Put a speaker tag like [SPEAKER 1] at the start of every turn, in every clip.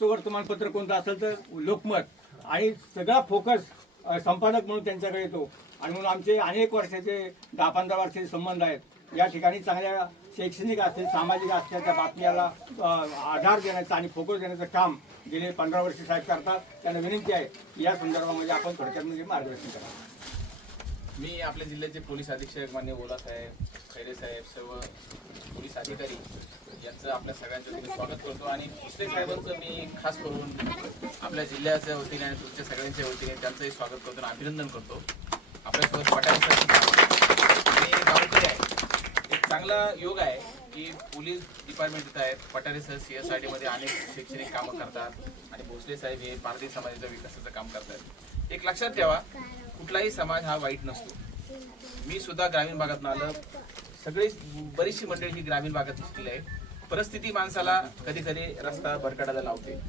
[SPEAKER 1] वर्तमानपत्र कोणतं असेल तर लोकमत आणि सगळा फोकस संपादक म्हणून त्यांच्याकडे येतो. आणि म्हणून आमचे अनेक वर्षाचे दहा पंधरा वर्षाचे संबंध आहेत. या ठिकाणी चांगल्या शैक्षणिक असतील सामाजिक असतील त्या बातम्याला आधार देण्याचं आणि फोकस देण्याचं काम गेले पंधरा वर्ष साहेब करतात त्यांना विनंती आहे. या संदर्भामध्ये आपण थोडक्यात म्हणजे मार्गदर्शन करा.
[SPEAKER 2] मी आपल्या जिल्ह्याचे पोलीस अधीक्षक मान्य ओला साहेब खैरे साहेब सर्व पोलीस अधिकारी यांचं आपल्या सगळ्यांच्या वतीने स्वागत करतो. आणि दुसरे साहेबांचं मी खास करून आपल्या जिल्ह्याच्या वतीने आणि तुमच्या सगळ्यांच्या वतीने त्यांचंही स्वागत करतो आणि अभिनंदन करतो. आपल्यासोबत पटाले गावकरी आहे. एक चांगला योग आहे की पोलीस डिपार्टमेंट इथं आहेत. Patare sir C S I डीमध्ये अनेक शैक्षणिक कामं करतात. आणि भोसले साहेब हे पारधी समाजाच्या विकासाचं काम करतात. एक लक्षात ठेवा कुठलाही समाज हा वाईट नसतो. मी सुद्धा ग्रामीण भागातून आलं. सगळी बरीचशी मंडळी ही ग्रामीण भागात शिकलेली आहे परिस्थिती माणसाला कधी कधी रस्ता भरकटायला लावते.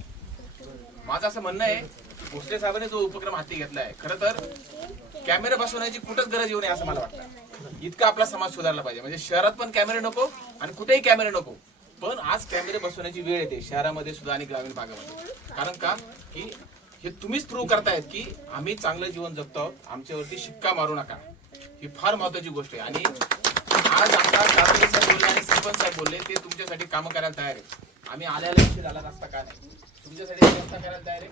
[SPEAKER 2] माझं असं म्हणणं आहे भोसले साहेबांनी जो उपक्रम हाती घेतलाय खरं तर कॅमेरे बसवण्याची कुठंच गरज येऊ नये असं मला वाटतं. इतका आपला समाज सुधारला पाहिजे. म्हणजे शहरात पण कॅमेरे नको आणि कुठेही कॅमेरे नको. पण आज कॅमेरे बसवण्याची वेळ येते शहरामध्ये सुद्धा आणि ग्रामीण भागामध्ये. कारण का? की हे तुम्हीच प्रूव्ह करतायत की आम्ही चांगलं जीवन जगतो आहोत आमच्यावरती शिक्का मारू नका. ही फार महत्वाची गोष्ट आहे. आणि आज आता साहेब बोलले आणि सरपंच साहेब बोलले ते तुमच्यासाठी कामं करायला तयार आहेत. आम्ही आल्याला उशीर आला नसता का नाही? तुमच्यासाठी व्यवस्था करायला तयार आहे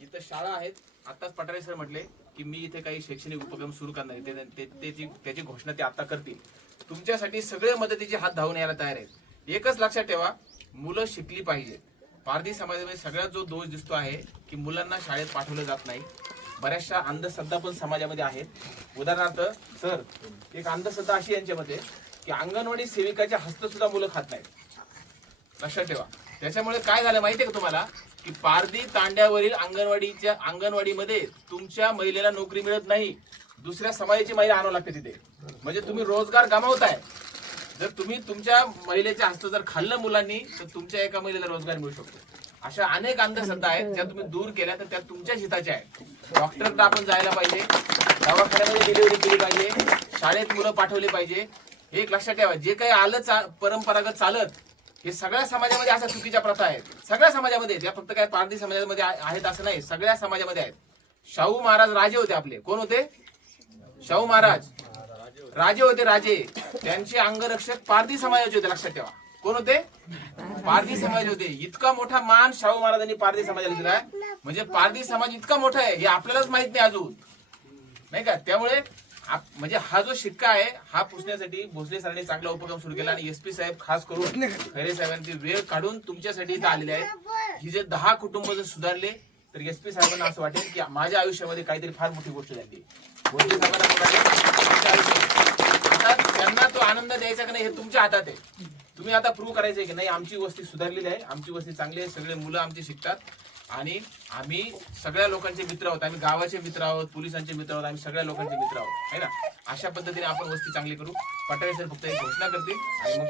[SPEAKER 2] इथं शाळा आहेत. आताच पटारे सर म्हटले की मी इथे काही शैक्षणिक उपक्रम सुरू करणार आहे. ते- त्याची त्याची घोषणा ते आता करतील. तुमच्यासाठी सगळे मदतीचे हात धावून यायला तयार आहेत. एकच लक्षात ठेवा मुलं शिकली पाहिजेत. पारधी समाजामध्ये सगळ्यात जो दोष दिसतो आहे की मुलांना शाळेत पाठवलं जात नाही. बऱ्याचशा अंधश्रद्धा पण समाजामध्ये आहेत. उदाहरणार्थ सर एक अंधश्रद्धा अशी यांच्यामध्ये की अंगणवाडी सेविकाच्या हस्त सुद्धा मुलं खात नाहीत. लक्षात ठेवा. त्याच्यामुळे काय झालं माहितीये का तुम्हाला? की पारधी तांड्यावरील अंगणवाडीच्या अंगणवाडीमध्ये तुमच्या महिलेला नोकरी मिळत नाही. दुसऱ्या समाजाची महिला आणावं लागते तिथे. म्हणजे तुम्ही रोजगार गमावताय. जर तुम्ही तुमच्या महिलेच्या हस्त जर खाल्लं मुलांनी तर तुमच्या एका महिलेला रोजगार मिळू शकतो. अशा अनेक अंधश्रद्धा आहेत ज्या तुम्ही दूर केल्या तर त्या तुमच्याच हिताच्या आहेत. डॉक्टरकडे आपण जायला पाहिजे. दवाखान्यामध्ये डिलिव्हरी केली पाहिजे. शाळेत मुलं पाठवली पाहिजे. हे एक लक्षात ठेवा. जे काही आलं चा- परंपरागत चालत हे सगळ्या समाजामध्ये अशा चुकीच्या प्रथा आहेत. सगळ्या समाजामध्ये आहेत. या फक्त काय पारधी समाजामध्ये आहेत असं नाही. सगळ्या समाजामध्ये आहेत. शाहू महाराज राजे होते आपले. कोण होते? शाहू महाराज. राजे होते राजे. त्यांचे अंगरक्षक पारधी समाजाचे होते लक्षात ठेवा. कोण होते? पारधी समाज होते. इतका मोठा मान शाहू महाराजांनी पारधी समाजाला दिलाय म्हणजे पारधी समाज इतका मोठा आहे हे आपल्यालाच माहीत नाही अजून. नाही का? त्यामुळे आप- म्हणजे हा जो शिक्का आहे हा पुसण्यासाठी भोसले सरांनी चांगला उपक्रम सुरू केला आणि एसपी साहेब खास करून खैरे साहेबांनी वेळ काढून तुमच्यासाठी इथं आलेले आहेत. ही जे दहा कुटुंब जर सुधारले तर एसपी साहेबांना असं वाटेल की माझ्या आयुष्यामध्ये काहीतरी फार मोठी गोष्ट झाली. भोसले साहेबांना असं वाटेल, तुमच्या आयुष्यात- आता त्यांना तो आनंद द्यायचा का नाही हे तुमच्या हातात आहे. तुम्ही आता प्रूव्ह करायचंय की नाही आमची वस्ती सुधारलेली आहे आमची वस्ती चांगली आहे सगळे मुलं आमची शिकतात. आणि आम्ही सगळ्या लोकांचे मित्र आहोत. आम्ही गावाचे मित्र आहोत पोलिसांचे मित्र आहोत आम्ही सगळ्या लोकांचे मित्र आहोत. है ना? अशा पद्धतीने आपण वस्ती चांगली करू. पटाळे सर फक्त एक घोषणा करतील आणि मग